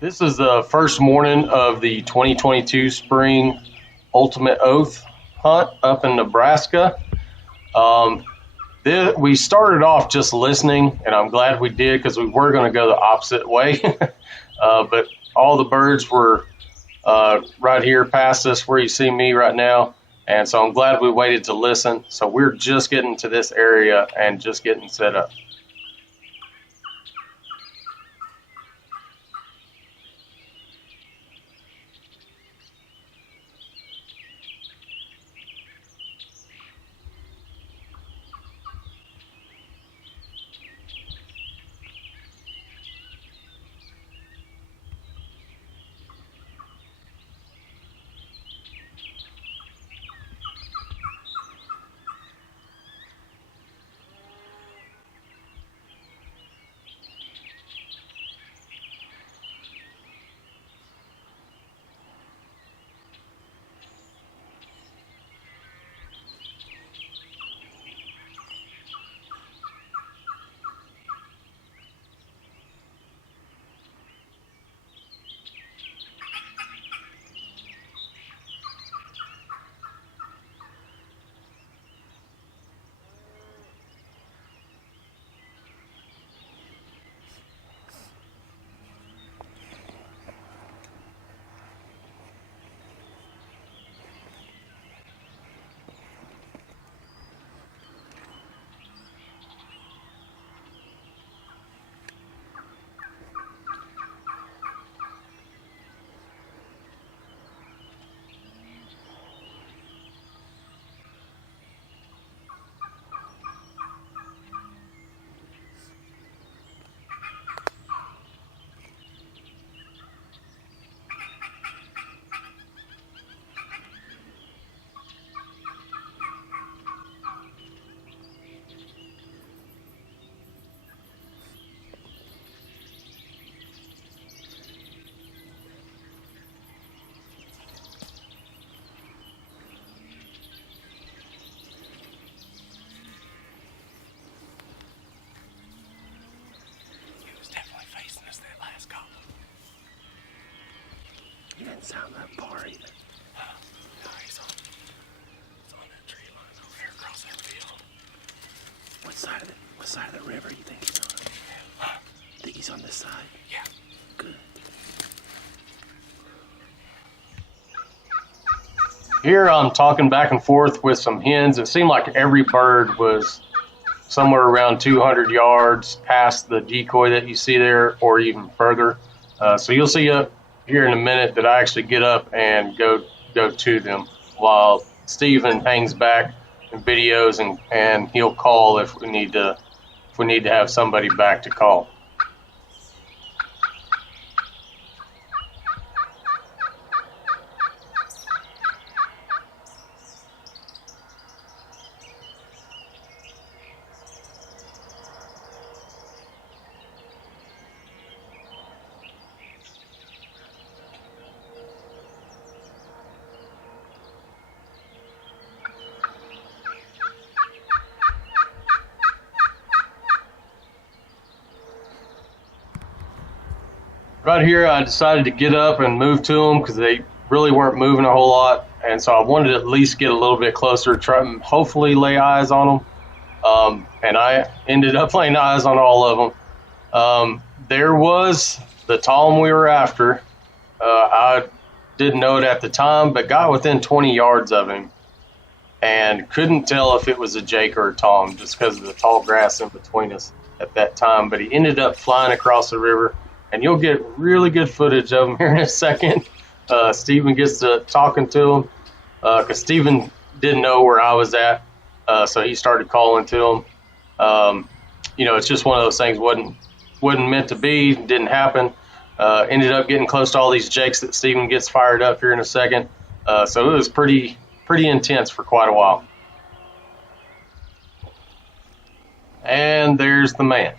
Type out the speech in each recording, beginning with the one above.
This is the first morning of the 2022 spring ultimate oath hunt up in Nebraska. Um, we started off just listening, and I'm glad we did because we were going to go the opposite way. But all the birds were right here past us where you see me right now. And so I'm glad we waited to listen. So we're just getting to this area and just getting set up. He didn't sound that far either. No, he's on that tree line over there across that field. What side of the river you think he's on? Think he's on this side? Yeah. Good. Here I'm talking back and forth with some hens. It seemed like every bird was somewhere around 200 yards past the decoy that you see there, or even further. So you'll see up here in a minute that I actually get up and go to them, while Steven hangs back and videos, and he'll call if we need to have somebody back to call. Right here, I decided to get up and move to them because they really weren't moving a whole lot, and so I wanted to at least get a little bit closer, try and hopefully lay eyes on them. And I ended up laying eyes on all of them. There was the tom we were after. I didn't know it at the time, but got within 20 yards of him and couldn't tell if it was a jake or a tom just because of the tall grass in between us at that time. But he ended up flying across the river, and you'll get really good footage of him here in a second. Steven gets to talking to him because Steven didn't know where I was at, so he started calling to him. It's just one of those things, wasn't meant to be, didn't happen. Ended up getting close to all these jakes that Steven gets fired up here in a second. So it was pretty intense for quite a while. And there's the man.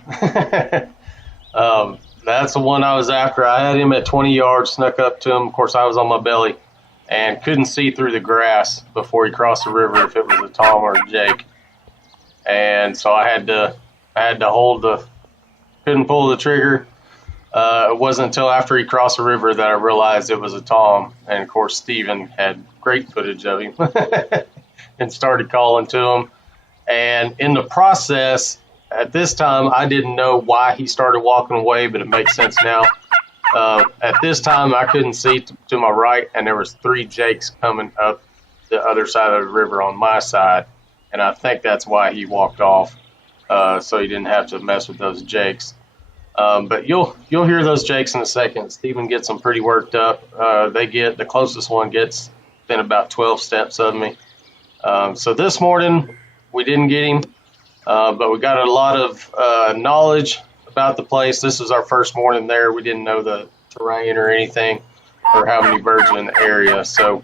That's the one I was after. I had him at 20 yards, snuck up to him. Of course, I was on my belly and couldn't see through the grass before he crossed the river if it was a tom or a jake. And so I had to couldn't pull the trigger. It wasn't until after he crossed the river that I realized it was a tom. And of course, Steven had great footage of him and started calling to him. And in the process, at this time, I didn't know why he started walking away, but it makes sense now. At this time, I couldn't see to my right, and there was 3 jakes coming up the other side of the river on my side, and I think that's why he walked off, so he didn't have to mess with those jakes. But you'll hear those jakes in a second. Steven gets them pretty worked up. The closest one gets within about 12 steps of me. So this morning we didn't get him, but we got a lot of knowledge about the place. This was our first morning there. We didn't know the terrain or anything or how many birds were in the area. So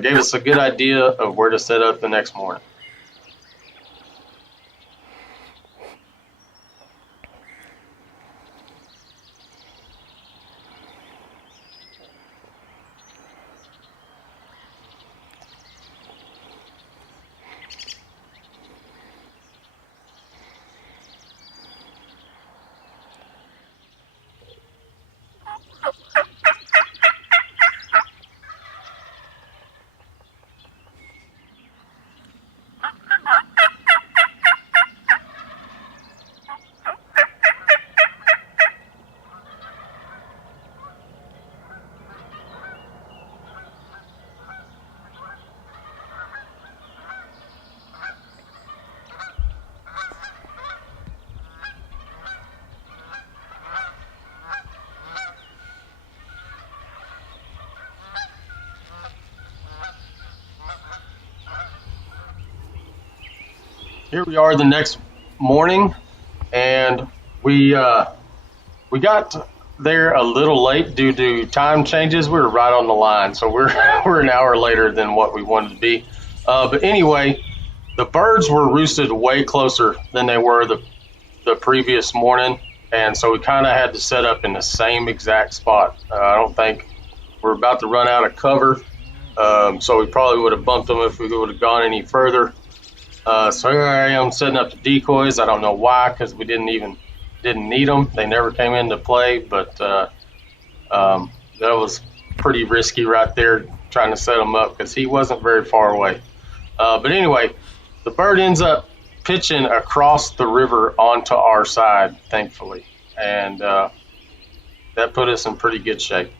gave us a good idea of where to set up the next morning. Here we are the next morning, and we got there a little late due to time changes. We were right on the line, so we're an hour later than what we wanted to be. But anyway, the birds were roosted way closer than they were the previous morning, and so we kind of had to set up in the same exact spot. I don't think we're about to run out of cover, so we probably would have bumped them if we would have gone any further. So here I am setting up the decoys. I don't know why, because we didn't need them. They never came into play, but that was pretty risky right there trying to set them up because he wasn't very far away. But anyway, the bird ends up pitching across the river onto our side, thankfully, and that put us in pretty good shape.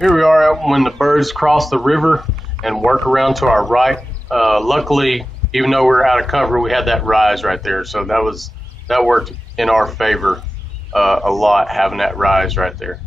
Here we are when the birds cross the river and work around to our right. Luckily, even though we were out of cover, we had that rise right there, so that worked in our favor a lot, having that rise right there.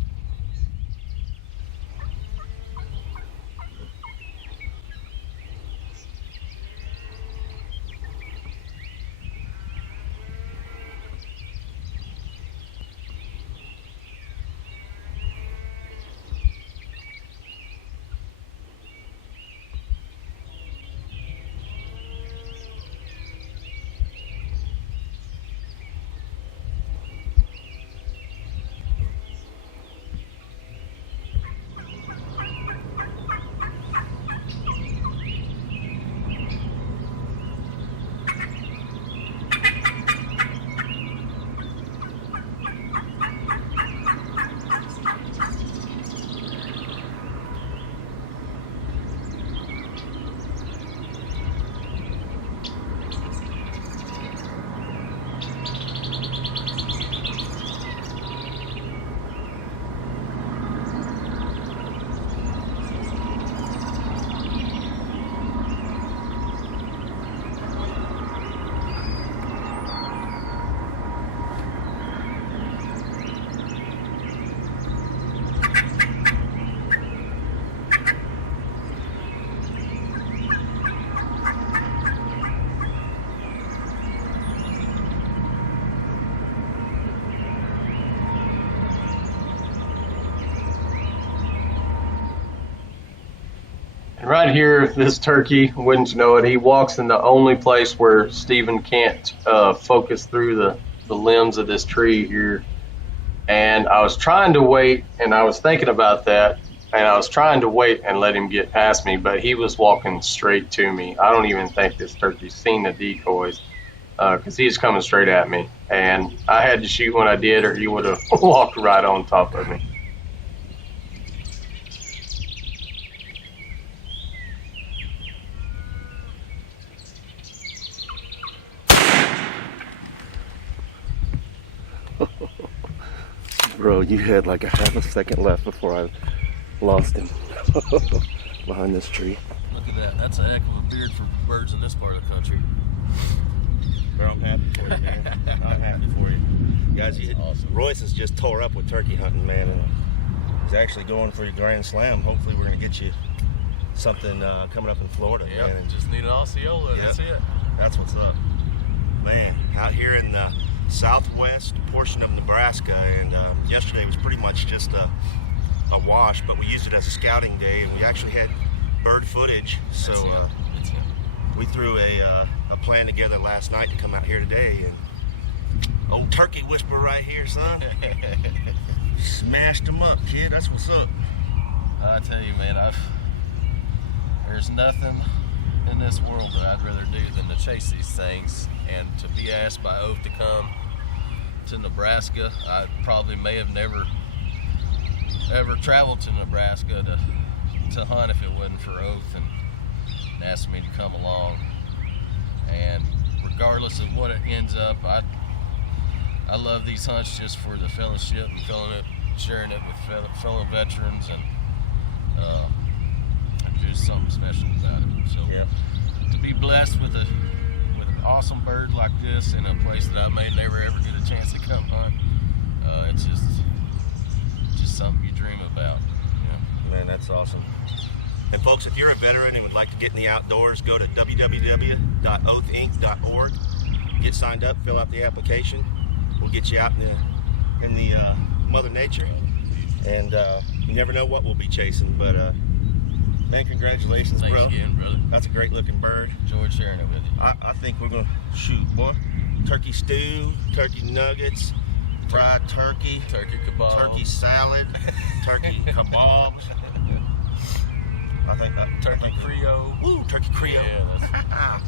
Right here, this turkey, wouldn't you know it, he walks in the only place where Steven can't focus through the limbs of this tree here. And I was trying to wait, and I was thinking about that, and I was trying to wait and let him get past me, but he was walking straight to me. I don't even think this turkey's seen the decoys. because he was coming straight at me, and I had to shoot when I did, or he would have walked right on top of me. Bro, you had like a half a second left before I lost him behind this tree. Look at that. That's a heck of a beard for birds in this part of the country. Bro, I'm happy for you, man. I'm happy for you. Guys, awesome. Royce has just tore up with turkey hunting, man. And he's actually going for your Grand Slam. Hopefully we're going to get you something coming up in Florida, Yep, man. just need an Osceola. Yep. That's it. That's what's up. Man, out here in the southwest portion of Nebraska, and yesterday was pretty much just a wash, but we used it as a scouting day, and we actually had bird footage. So That's it. we threw a plan together last night to come out here today, and old turkey whisperer right here, son. Smashed him up, kid. That's what's up. I tell you, man, there's nothing in this world that I'd rather do than to chase these things, and to be asked by Oath to come to Nebraska. I probably may have never ever traveled to Nebraska to hunt if it wasn't for Oath and asked me to come along. And regardless of what it ends up, I love these hunts just for the fellowship and sharing it with fellow veterans, and just something special about it. So Yeah. to be blessed with an awesome bird like this in a place that I may never ever get a chance to come hunt, it's just something you dream about. Man, that's awesome. And folks, if you're a veteran and would like to get in the outdoors, go to www.oathinc.org. Get signed up, fill out the application. We'll get you out in the Mother Nature, and you never know what we'll be chasing. But man, congratulations, Thanks bro. again, brother. That's a great looking bird. Enjoyed sharing it with you. I think we're gonna shoot, boy. Turkey stew, turkey nuggets, fried turkey, Turkey kebab. turkey salad, turkey kebabs. I think that Turkey Creole. Woo, turkey Creole. Yeah,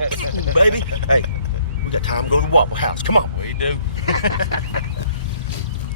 Ooh, baby. Hey, we got time to go to the Waffle House. Come on. we do.